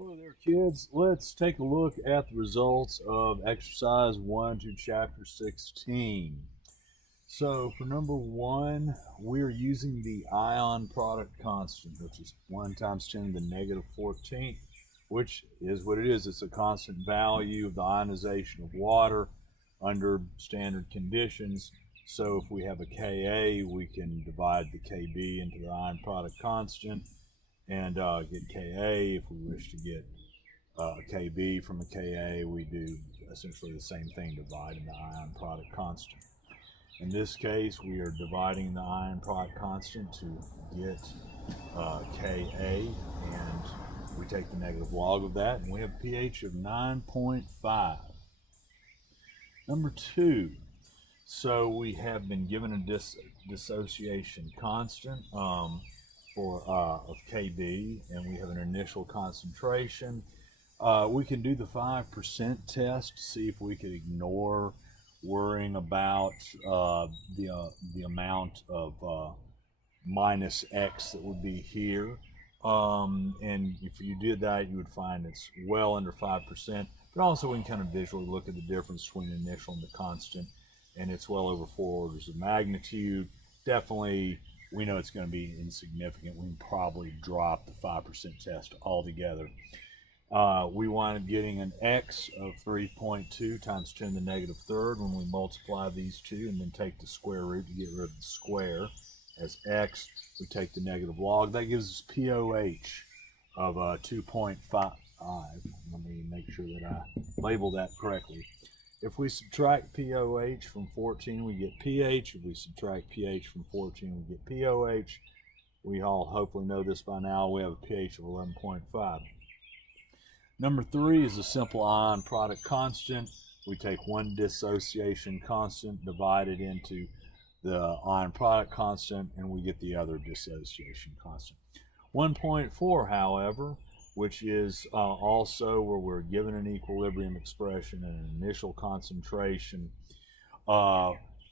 Hello there, kids. Let's take a look at the results of exercise 1 to chapter 16. So for number 1, we're using the ion product constant, which is 1 times 10 to the negative 14th, which is what it is. It's a constant value of the ionization of water under standard conditions. So if we have a Ka, we can divide the Kb into the ion product constant and get Ka. If we wish to get Kb from a Ka, we do essentially the same thing, dividing the ion product constant. In this case, we are dividing the ion product constant to get Ka, and we take the negative log of that, and we have pH of 9.5. Number 2, so we have been given a dissociation constant of Kb, and we have an initial concentration. We can do the 5% test to see if we could ignore worrying about the amount of minus X that would be here. And if you did that, you would find it's well under 5%. But also we can kind of visually look at the difference between initial and the constant, and it's well over 4 orders of magnitude. Definitely, we know it's going to be insignificant. We can probably drop the 5% test altogether. We wind up getting an X of 3.2 times 10 to the negative third when we multiply these two and then take the square root to get rid of the square. As X, we take the negative log. That gives us POH of 2.5. Let me make sure that I label that correctly. If we subtract POH from 14, we get pH. If we subtract pH from 14, we get POH. We all hopefully know this by now. We have a pH of 11.5. Number 3 is a simple ion product constant. We take one dissociation constant, divide it into the ion product constant, and we get the other dissociation constant. 1.4, however, which is also where we're given an equilibrium expression and an initial concentration,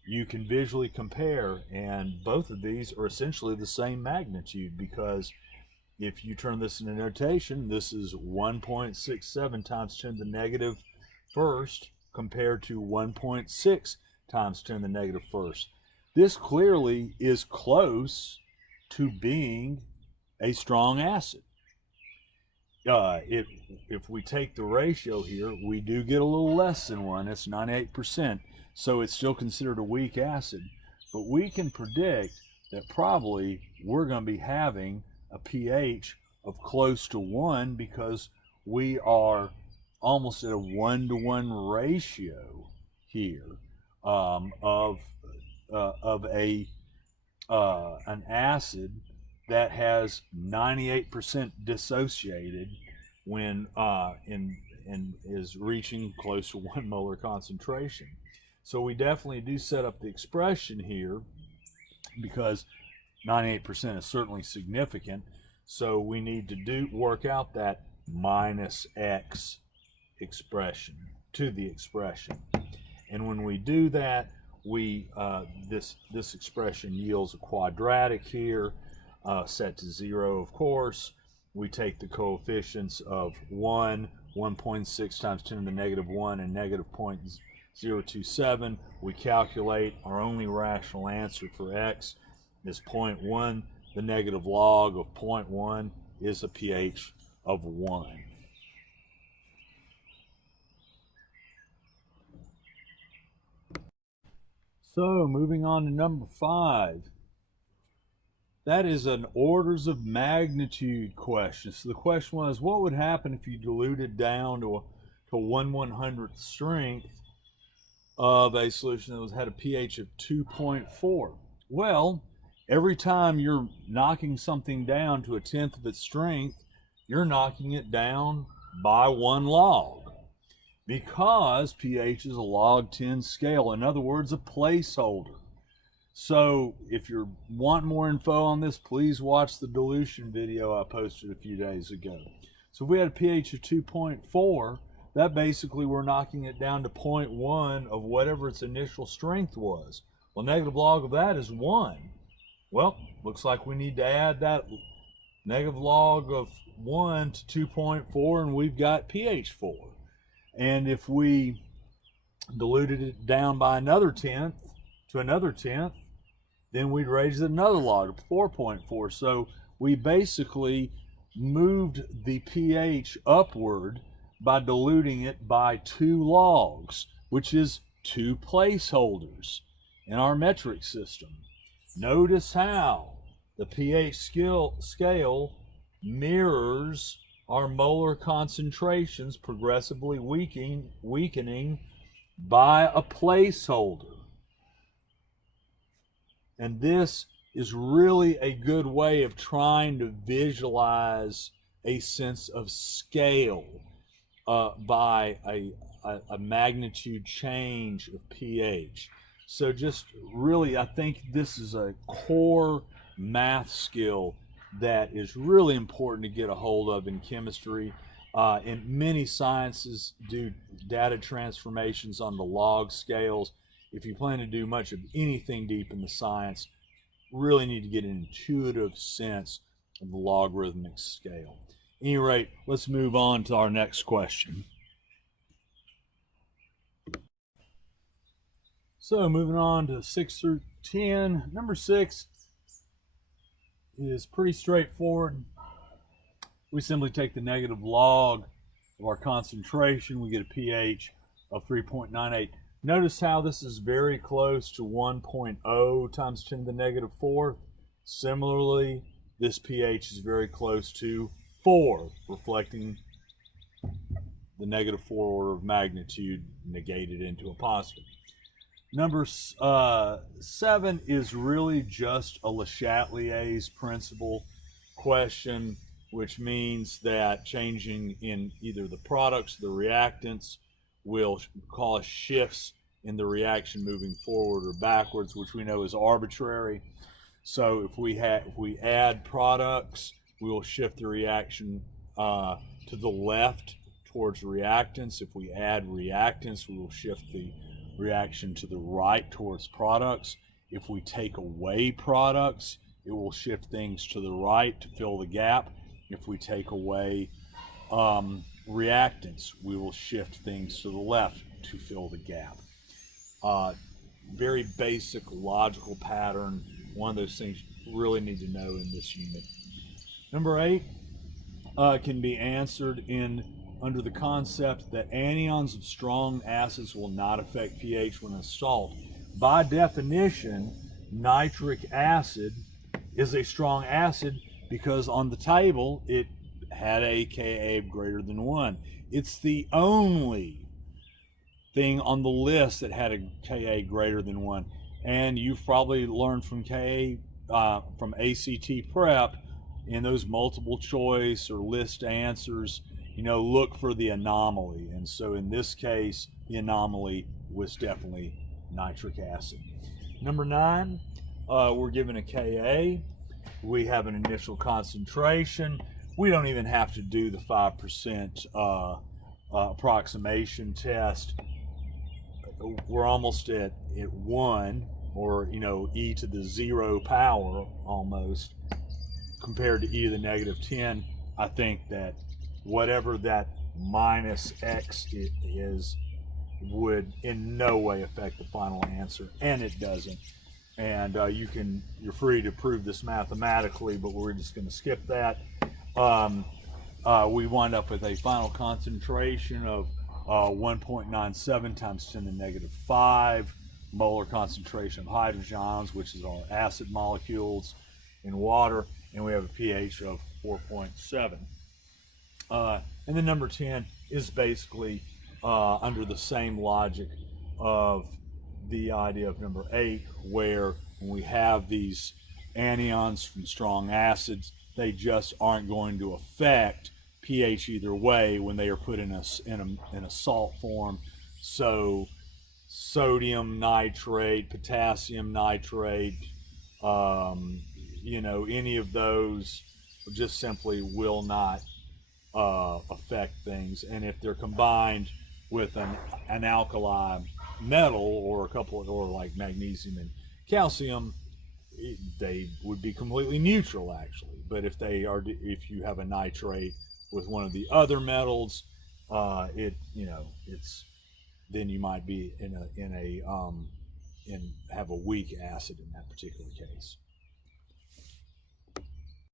you can visually compare, and both of these are essentially the same magnitude, because if you turn this into notation, this is 1.67 times 10 to the negative first compared to 1.6 times 10 to the negative first. This clearly is close to being a strong acid. If we take the ratio here, we do get a little less than 1. It's 98%. So it's still considered a weak acid. But we can predict that probably we're going to be having a pH of close to 1, because we are almost at a 1-to-1 ratio here of an acid that has 98% dissociated when and is reaching close to 1 molar concentration. So we definitely do set up the expression here, because 98% is certainly significant. So we need to work out that minus X expression to the expression. And when we do that, we this expression yields a quadratic here, set to 0, of course. We take the coefficients of 1, 1.6 times 10 to the negative 1, and negative 0.027. We calculate our only rational answer for X is 0.1. The negative log of 0.1 is a pH of 1. So moving on to number 5. That is an orders of magnitude question. So the question was, what would happen if you diluted down to 1/100th strength of a solution that had a pH of 2.4? Well, every time you're knocking something down to 1/10 of its strength, you're knocking it down by 1 log, because pH is a log 10 scale. In other words, a placeholder. So if you want more info on this, please watch the dilution video I posted a few days ago. So if we had a pH of 2.4, that basically we're knocking it down to 0.1 of whatever its initial strength was. Well, negative log of that is 1. Well, looks like we need to add that negative log of 2.1 to 2.4, and we've got pH 4. And if we diluted it down by another tenth to another tenth, then we'd raise it another log to 4.4. So we basically moved the pH upward by diluting it by 2 logs, which is 2 placeholders in our metric system. Notice how the pH scale mirrors our molar concentrations, progressively weakening by a placeholder. And this is really a good way of trying to visualize a sense of scale by a magnitude change of pH. So just really, I think this is a core math skill that is really important to get a hold of in chemistry. And many sciences do data transformations on the log scales. If you plan to do much of anything deep in the science, really need to get an intuitive sense of the logarithmic scale. At any rate, let's move on to our next question. So moving on to 6 through 10. Number 6 is pretty straightforward. We simply take the negative log of our concentration. We get a pH of 3.98. Notice how this is very close to 1.0 times 10 to the negative 4th. Similarly, this pH is very close to 4, reflecting the negative 4 order of magnitude negated into a positive. Number 7 is really just a Le Chatelier's principle question, which means that changing in either the products or the reactants will cause shifts in the reaction moving forward or backwards, which we know is arbitrary. So if we add products, we will shift the reaction to the left towards reactants. If we add reactants, we will shift the reaction to the right towards products. If we take away products, it will shift things to the right to fill the gap. If we take away reactants, we will shift things to the left to fill the gap. Very basic logical pattern, one of those things you really need to know in this unit. Number 8 can be answered under the concept that anions of strong acids will not affect pH when a salt. By definition, nitric acid is a strong acid because on the table it had a Ka greater than 1. It's the only thing on the list that had a Ka greater than 1. And you've probably learned from from ACT prep in those multiple choice or list answers, look for the anomaly. And so in this case, the anomaly was definitely nitric acid. Number 9, we're given a Ka. We have an initial concentration. We don't even have to do the 5% approximation test. We're almost at 1, or e to the 0 power almost, compared to e to the negative 10. I think that whatever that minus x is would in no way affect the final answer, and it doesn't. And you're free to prove this mathematically, but we're just going to skip that. We wind up with a final concentration of 1.97 times 10 to the negative 5 molar concentration of hydrogen ions, which is our acid molecules in water, and we have a pH of 4.7. And then number 10 is basically under the same logic of the idea of number 8, where when we have these anions from strong acids, they just aren't going to affect pH either way when they are put in a salt form. So sodium nitrate, potassium nitrate, any of those just simply will not affect things. And if they're combined with an alkali metal or like magnesium and calcium, they would be completely neutral actually. But if you have a nitrate with one of the other metals, it's then you might be in have a weak acid in that particular case.